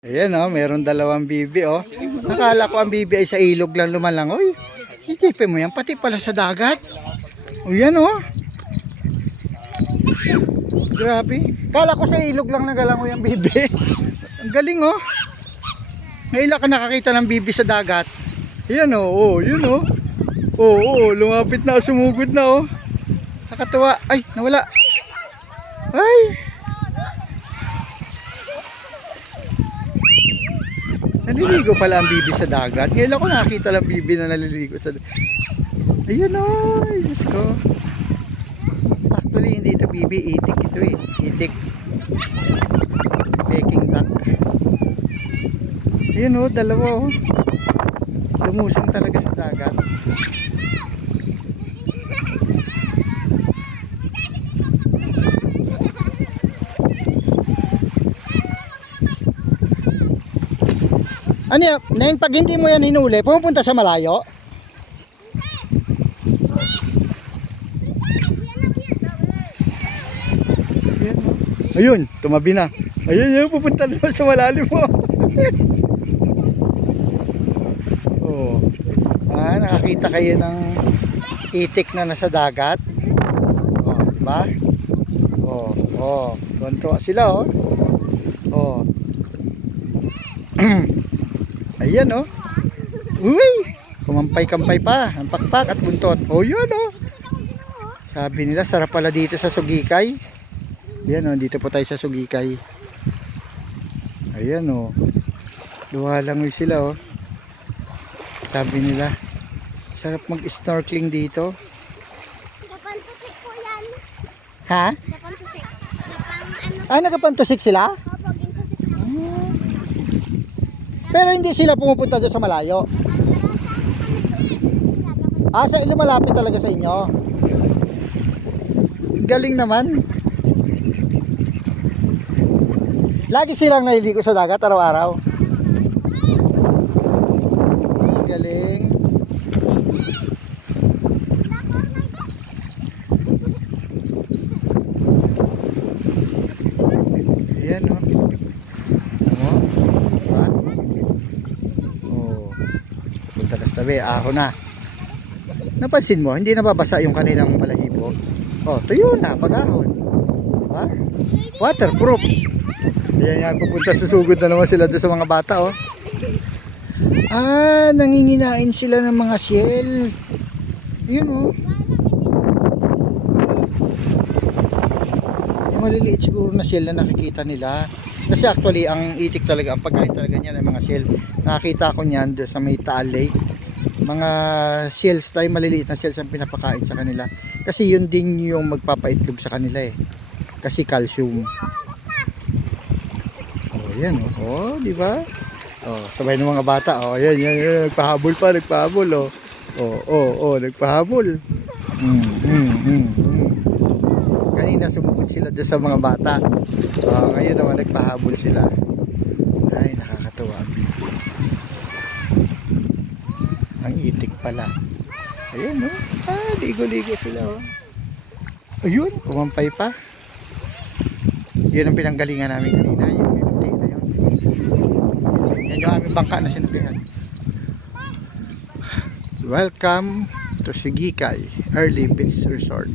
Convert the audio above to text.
Ayan oh, meron dalawang bibi oh. Nakala ko ang bibi ay sa ilog lang lumalang. Uy, isipin mo yan, pati pala sa dagat. O yan oh. Grabe. Kala ko sa ilog lang nagalangoy ang bibi. Ang galing oh. Ngayon ka nakakita ng bibi sa dagat. Ayan oh, oh, yun oh. Oo, lumapit na, sumugod na oh. Nakatuwa. Ay, nawala. Ay. Naliligo pala ang bibi sa dagat. Ngayon ako nakakita lang bibi na naliligo sa dagat. Ayun o, Diyos ko. Actually hindi ito bibi, itik ito eh. Itik. Peking duck. Ayun o, dalawa o. Lumusong talaga sa dagat. Ano yan? Neng, pag hindi mo yan hinuli, pumupunta sa malayo? Ayun, tumabi na. Ayun, yun, pupunta na sa malalim mo. Oh. Nakakita kayo ng itik na nasa dagat. Oh, diba? Oh, oh. Tuwan-tuwa sila, oh. Oh. Ayan oh. Uy, kumampay-kampay pa ang pakpak at buntot. Oh yun oh. Sabi nila sarap pala dito sa Sugikay. Ayan oh, dito po tayo sa Sugikay. Ayan oh. Luwalangoy sila oh. Sabi nila sarap mag-snorkeling dito. Nagapantusik po yan. Ha? Nagapantusik. Nagapantusik sila? Pero hindi sila pumupunta doon sa malayo. Lumalapit talaga sa inyo. Galing naman. Lagi silang naliligo sa dagat araw-araw. Galing. Ayan o. Tabi, ahon na. Napansin mo, hindi nababasa yung kanilang balahibo. Oh, tuyo na pag-ahon. Diba? Waterproof. Ayan yan, pupunta susugod na naman sila doon sa mga bata, oh. Nanginginain sila ng mga shell. Yun, oh. Yung maliliit siguro na shell na nakikita nila. Kasi actually, ang itik talaga, ang pagkain talaga niyan ay mga shell. Nakakita ko niyan doon sa may Taal Lake. Mga shells tayo, maliliit na shells ang pinapakain sa kanila kasi yun din yung magpapaitlog sa kanila eh, kasi calcium. Oh yan oh, di ba? Oh, sabay ng mga bata. Oh yan nagpahabol pa, oh. Oh, nagpahabol. Kanina sumugod sila doon sa mga bata. Oh, ngayon naman nagpahabol sila. Ay, nakakatuwa. Ang itik pala. Ayun oh. Ligo-ligo sila oh. Ayun, kumampay pa. Yun ang pinanggalingan namin kanina, yung pinuti na yun. Yan yung aming bangka na sinabihan. Welcome to Sugikay Early Beach Resort.